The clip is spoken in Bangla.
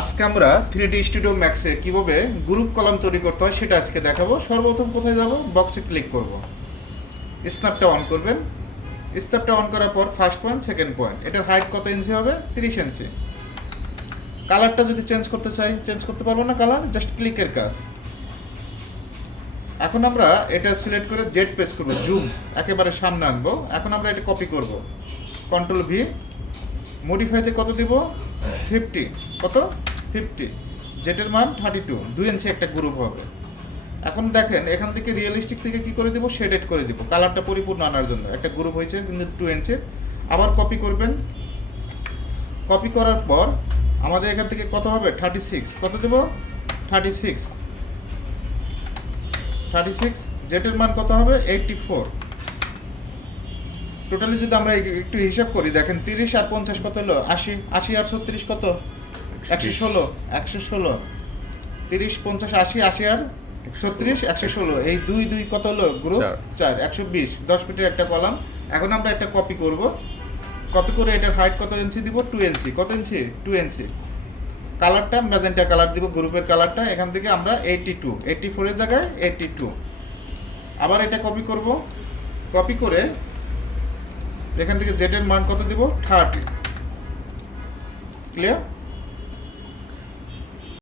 আজকে আমরা 3D স্টুডিও ম্যাক্সে কিভাবে গ্রুপ কলাম তৈরি করতে হয় সেটা আজকে দেখাবো। সর্বপ্রথম কোথায় যাব, বক্সে ক্লিক করব, স্ন্যাপটা অন করবেন। স্ন্যাপটা অন করার পর ফার্স্ট পয়েন্ট, সেকেন্ড পয়েন্ট, এটার হাইট কত ইঞ্চি হবে, 30 ইঞ্চি। কালারটা যদি চেঞ্জ করতে চাই, চেঞ্জ করতে পারবো না কালার, জাস্ট ক্লিকের কাজ। এখন আমরা এটা সিলেক্ট করে জেড প্রেস করব, জুম একেবারে সামনে আনবো। এখন আমরা এটা কপি করব, কন্ট্রোল ভি, মডিফাইতে কত দিব, 50, কত 50, জেটের মান 32, 2 ইঞ্চি একটা গ্রুপ হবে। এখন দেখেন এখান থেকে রিয়েলিস্টিক থেকে কি করে দিব, শেডেড করে দিব কালারটা পরিপূর্ণ আনার জন্য। একটা গ্রুপ হয়েছে কিন্তু 2 ইঞ্চির। আবার কপি করবেন, কপি করার পর আমাদের এখান থেকে কত হবে, 36, কত দেব, 36, জেটের মান কত হবে, 84। টোটালি যদি আমরা একটু হিসাব করি, দেখেন 30 আর 50 কত হলো, 80, 80 আর 36 কত, 116, 116, 30, 50, 80, 80 আর 36, 116, এই 2 2 কত হলো, গ্রুপ 4, 120, 10 ফিটের একটা কলাম। এখন আমরা একটা কপি করব, কপি করে এটার হাইট কত ইঞ্চি দিব, 2 ইঞ্চি, কত ইঞ্চি, 2 ইঞ্চি। কালারটা ম্যাজেন্টা কালার দিব, গ্রুপের কালারটা এখান থেকে আমরা 82, 84 এর জায়গায় 82। আবার এটা কপি করব, কপি করে এখান থেকে জেটের মান কত দিব, 30, ক্লিয়ার।